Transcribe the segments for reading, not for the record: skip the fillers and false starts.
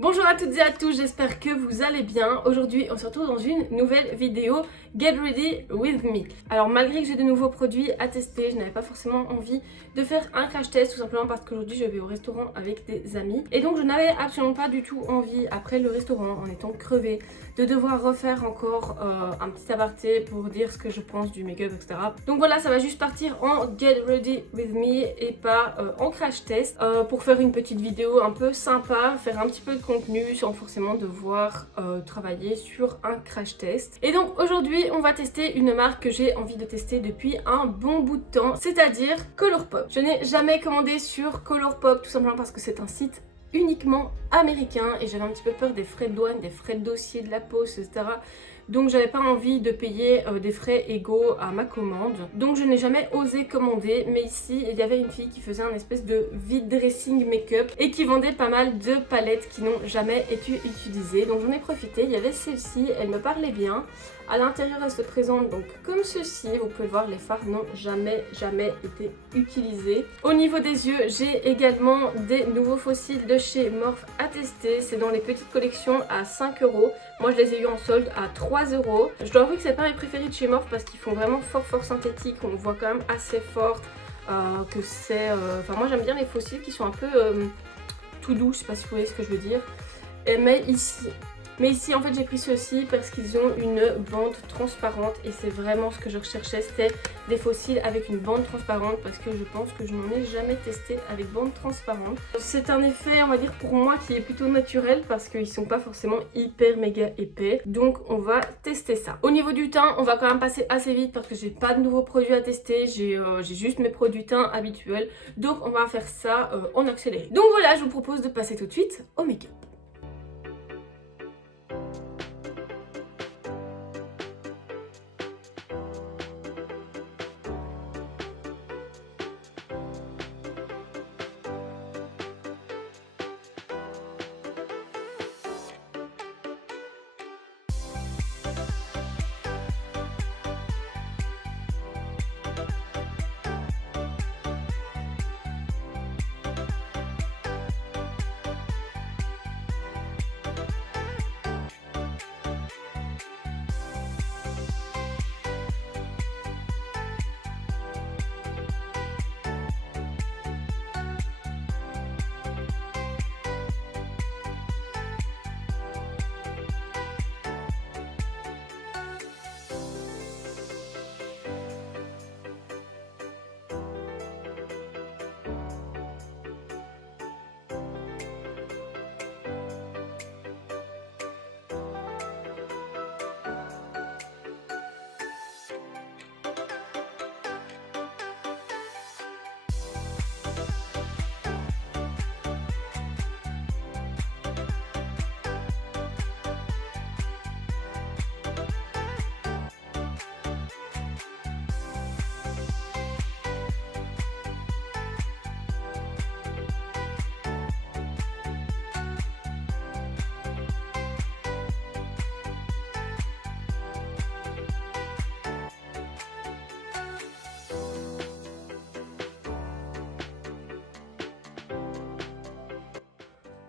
Bonjour à toutes et à tous, j'espère que vous allez bien. Aujourd'hui, on se retrouve dans une nouvelle vidéo Get Ready With Me. Alors malgré que j'ai de nouveaux produits à tester, je n'avais pas forcément envie de faire un crash test, tout simplement parce qu'aujourd'hui je vais au restaurant avec des amis. Et donc je n'avais absolument pas du tout envie, après le restaurant, en étant crevée, de devoir refaire encore un petit aparté pour dire ce que je pense du make-up, etc. Donc voilà, ça va juste partir en Get Ready With Me et pas en crash test, pour faire une petite vidéo un peu sympa, faire un petit peu de contenu sans forcément devoir travailler sur un crash test. Et donc aujourd'hui on va tester une marque que j'ai envie de tester depuis un bon bout de temps, c'est-à-dire Colourpop. Je n'ai jamais commandé sur Colourpop tout simplement parce que c'est un site uniquement américain et j'avais un petit peu peur des frais de douane, des frais de dossier, de la poste, etc. Donc j'avais pas envie de payer des frais égaux à ma commande. Donc je n'ai jamais osé commander, mais ici il y avait une fille qui faisait un espèce de vide dressing make-up et qui vendait pas mal de palettes qui n'ont jamais été utilisées. Donc j'en ai profité, il y avait celle-ci, elle me parlait bien. À l'intérieur elle se présente donc comme ceci, vous pouvez le voir, les fards n'ont jamais été utilisés. Au niveau des yeux, j'ai également des nouveaux fossiles de chez Morphe à tester, c'est dans les petites collections à 5 €. Moi je les ai eu en solde à 3 €. Je dois avouer que c'est pas mes préférés de chez Morphe parce qu'ils font vraiment fort synthétique, on voit quand même assez fort que c'est... Enfin moi j'aime bien les fossiles qui sont un peu tout doux, je sais pas si vous voyez ce que je veux dire. Mais ici en fait j'ai pris ceux-ci parce qu'ils ont une bande transparente et c'est vraiment ce que je recherchais, c'était des fossiles avec une bande transparente parce que je pense que je n'en ai jamais testé avec bande transparente. C'est un effet on va dire pour moi qui est plutôt naturel parce qu'ils sont pas forcément hyper méga épais, donc on va tester ça. Au niveau du teint on va quand même passer assez vite parce que j'ai pas de nouveaux produits à tester, j'ai juste mes produits teint habituels, donc on va faire ça en accéléré. Donc voilà, je vous propose de passer tout de suite au make-up.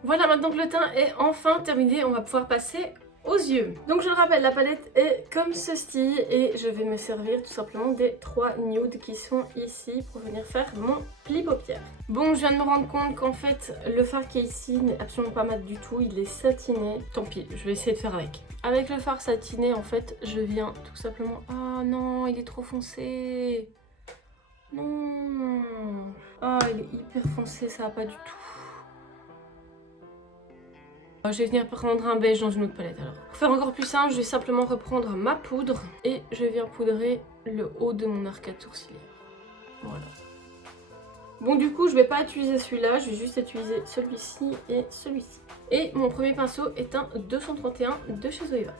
Voilà, maintenant que le teint est enfin terminé, on va pouvoir passer aux yeux. Donc je le rappelle, la palette est comme ceci et je vais me servir tout simplement des 3 nudes qui sont ici pour venir faire mon pli paupières. Bon, je viens de me rendre compte qu'en fait le fard qui est ici n'est absolument pas mat du tout, il est satiné. Tant pis, je vais essayer de faire avec. Avec le fard satiné en fait, je viens tout simplement... Ah non, il est trop foncé. Non. Ah, il est hyper foncé, ça va pas du tout. Je vais venir prendre un beige dans une autre palette alors. Pour faire encore plus simple, je vais simplement reprendre ma poudre et je viens poudrer le haut de mon arcade sourcilière. Voilà. Bon, du coup, je vais pas utiliser celui-là, je vais juste utiliser celui-ci et celui-ci. Et mon premier pinceau est un 231 de chez Zoeva.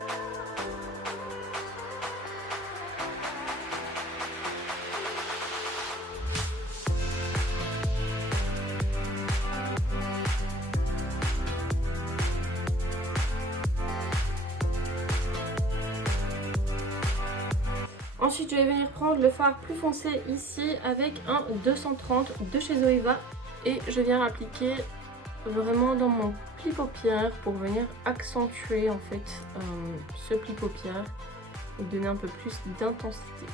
Ensuite, je vais venir prendre le fard plus foncé ici avec un 230 de chez Zoeva et je viens appliquer vraiment dans mon pli paupières pour venir accentuer en fait ce pli paupières et donner un peu plus d'intensité.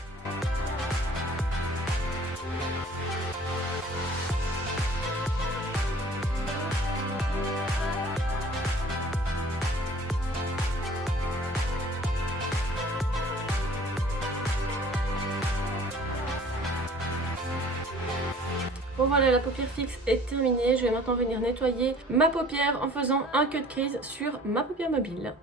Bon voilà, la paupière fixe est terminée. Je vais maintenant venir nettoyer ma paupière en faisant un cut crease sur ma paupière mobile.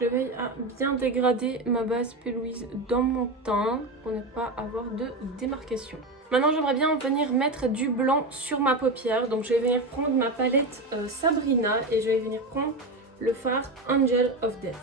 Je veille à bien dégrader ma base pelouise dans mon teint pour ne pas avoir de démarcation. Maintenant j'aimerais bien venir mettre du blanc sur ma paupière, donc je vais venir prendre ma palette Sabrina et je vais venir prendre le fard Angel of Death.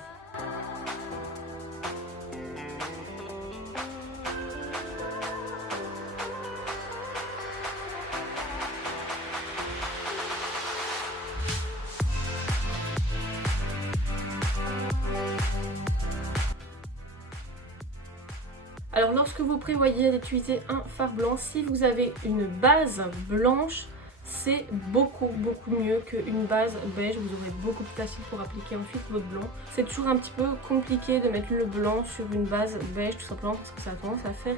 Alors lorsque vous prévoyez d'utiliser un fard blanc, si vous avez une base blanche, c'est beaucoup mieux qu'une base beige. Vous aurez beaucoup plus facile pour appliquer ensuite votre blanc. C'est toujours un petit peu compliqué de mettre le blanc sur une base beige tout simplement parce que ça a tendance à faire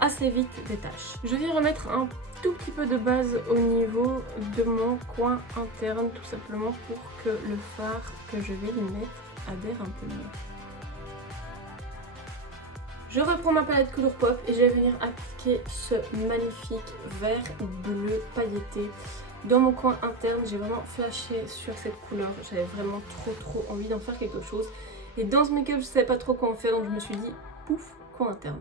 assez vite des taches. Je vais remettre un tout petit peu de base au niveau de mon coin interne tout simplement pour que le fard que je vais y mettre adhère un peu mieux. Je reprends ma palette Colourpop et je vais venir appliquer ce magnifique vert bleu pailleté dans mon coin interne. J'ai vraiment flashé sur cette couleur, j'avais vraiment trop envie d'en faire quelque chose. Et dans ce make-up, je ne savais pas trop quoi en faire, donc je me suis dit, pouf, coin interne.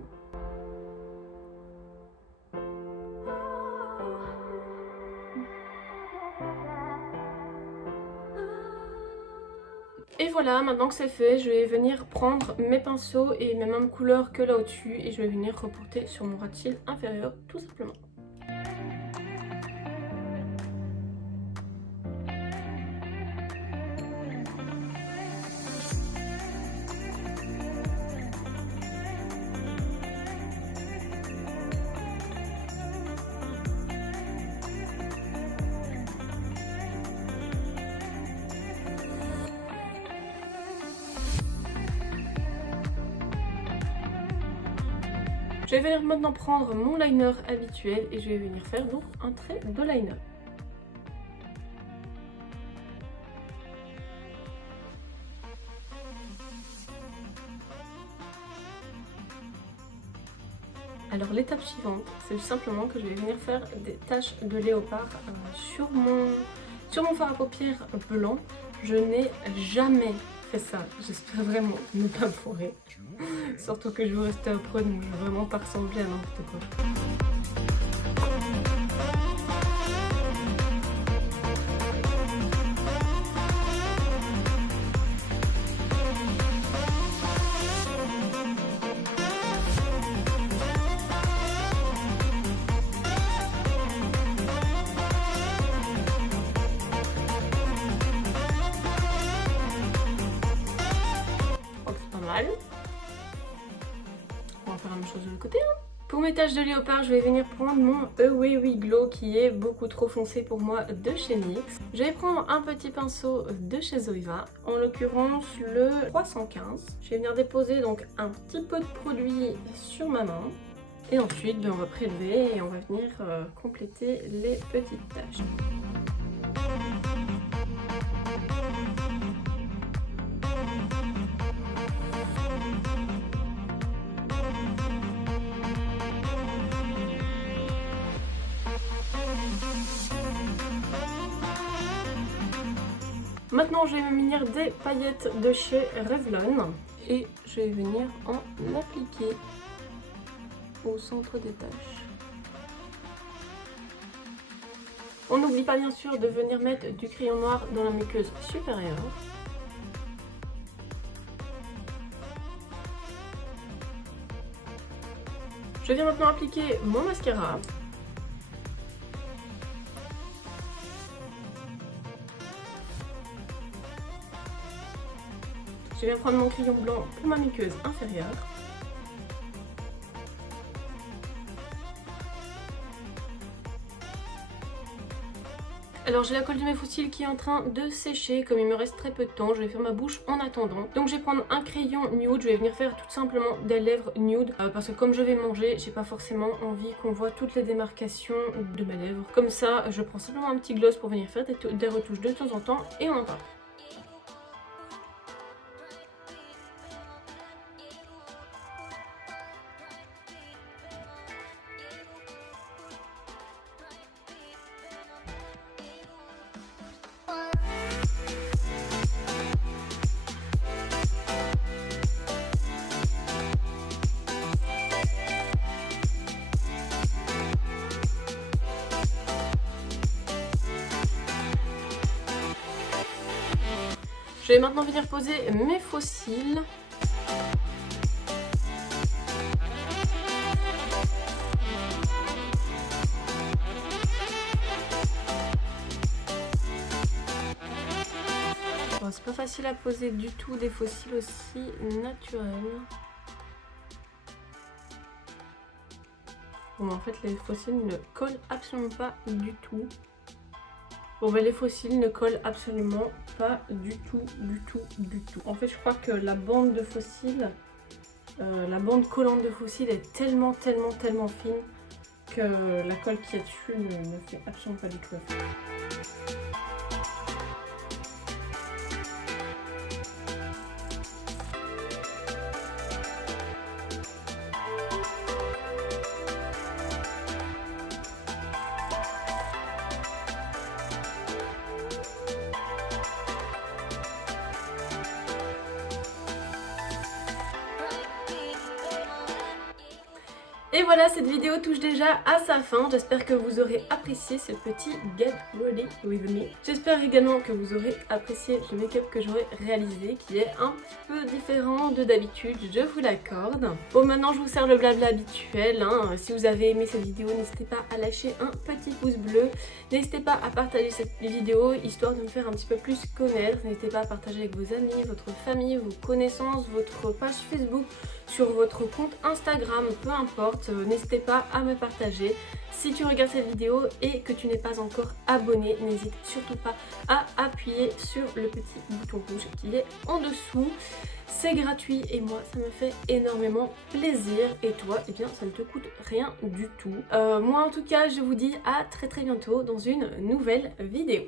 Et voilà, maintenant que c'est fait, je vais venir prendre mes pinceaux et mes mêmes couleurs que là au-dessus et je vais venir reporter sur mon ras de cils inférieur tout simplement. Je vais venir maintenant prendre mon liner habituel et je vais venir faire donc un trait de liner. Alors l'étape suivante, c'est simplement que je vais venir faire des taches de léopard sur mon fard à paupières blanc. Je n'ai jamais fait ça, j'espère vraiment ne pas me foirer. Surtout que je veux rester à prod, donc je veux vraiment pas ressembler à n'importe quoi. On va faire la même chose de l'autre côté. Pour mes taches de léopard, je vais venir prendre mon Away We Glow qui est beaucoup trop foncé pour moi de chez NYX. Je vais prendre un petit pinceau de chez Zoeva, en l'occurrence le 315. Je vais venir déposer donc un petit peu de produit sur ma main. Et ensuite, on va prélever et on va venir compléter les petites taches. Maintenant, je vais me munir des paillettes de chez Revlon et je vais venir en appliquer au centre des taches. On n'oublie pas bien sûr de venir mettre du crayon noir dans la muqueuse supérieure. Je viens maintenant appliquer mon mascara. Je vais prendre mon crayon blanc pour ma muqueuse inférieure. Alors j'ai la colle de mes faux cils qui est en train de sécher, comme il me reste très peu de temps, je vais faire ma bouche en attendant. Donc je vais prendre un crayon nude, je vais venir faire tout simplement des lèvres nude, parce que comme je vais manger, j'ai pas forcément envie qu'on voit toutes les démarcations de mes lèvres. Comme ça, je prends simplement un petit gloss pour venir faire des retouches de temps en temps et on en parle. Je vais maintenant venir poser mes faux cils. Bon, c'est pas facile à poser du tout des faux cils aussi naturels. Bon, en fait, les faux cils ne collent absolument pas du tout. Bon ben les faux cils ne collent absolument pas du tout. En fait je crois que la bande de faux cils, la bande collante de faux cils est tellement fine que la colle qui est dessus ne fait absolument pas du tout l'affaire. Et voilà, cette vidéo touche déjà à sa fin. J'espère que vous aurez apprécié ce petit Get Ready With Me. J'espère également que vous aurez apprécié le make-up que j'aurais réalisé, qui est un petit peu différent de d'habitude, je vous l'accorde. Bon, maintenant je vous sers le blabla habituel. Si vous avez aimé cette vidéo, n'hésitez pas à lâcher un petit pouce bleu. N'hésitez pas à partager cette vidéo, histoire de me faire un petit peu plus connaître. N'hésitez pas à partager avec vos amis, votre famille, vos connaissances, votre page Facebook, sur votre compte Instagram, peu importe, n'hésitez pas à me partager. Si tu regardes cette vidéo et que tu n'es pas encore abonné, n'hésite surtout pas à appuyer sur le petit bouton rouge qui est en dessous. C'est gratuit et moi ça me fait énormément plaisir, et toi eh bien ça ne te coûte rien du tout. Moi en tout cas je vous dis à très bientôt dans une nouvelle vidéo.